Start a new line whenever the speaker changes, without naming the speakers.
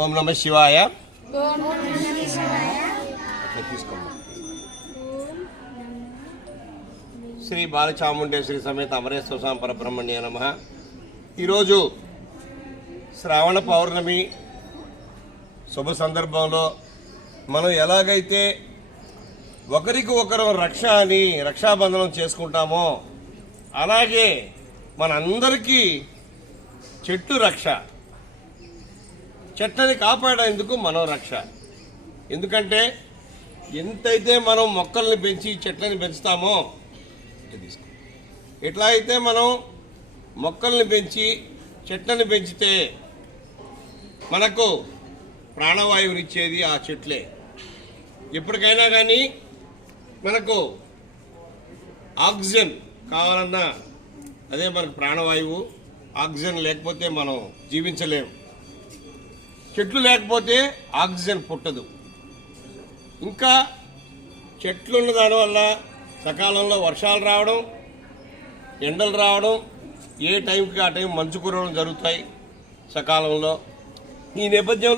ఓం నమ శివాయ. శ్రీ బాలచాముండేశ్వరి సమేత అమరేశ్వర స్వామి పరబ్రహ్మణ్య నమ. ఈరోజు శ్రావణ పౌర్ణమి శుభ సందర్భంలో మనం ఎలాగైతే ఒకరికి ఒకరు రక్ష అని రక్షాబంధనం చేసుకుంటామో అలాగే మనందరికీ చెట్టు రక్ష. చెట్లని కాపాడేందుకు మనం రక్ష. ఎందుకంటే ఎంతైతే మనం మొక్కల్ని పెంచి చెట్లని పెంచుతామో ఎట్లా అయితే మనం మొక్కల్ని పెంచి చెట్లని పెంచితే మనకు ప్రాణవాయువునిచ్చేది ఆ చెట్లే. ఎప్పటికైనా కానీ మనకు ఆక్సిజన్ కావాలన్నా అదే మనకు ప్రాణవాయువు. ఆక్సిజన్ లేకపోతే మనం జీవించలేము చెట్లు లేకపోతే ఆక్సిజన్ పుట్టదు. ఇంకా చెట్లు ఉన్న దానివల్ల సకాలంలో వర్షాలు రావడం ఎండలు రావడం ఏ టైంకి ఆ టైం మంచు కురవడం జరుగుతాయి సకాలంలో. ఈ నేపథ్యంలో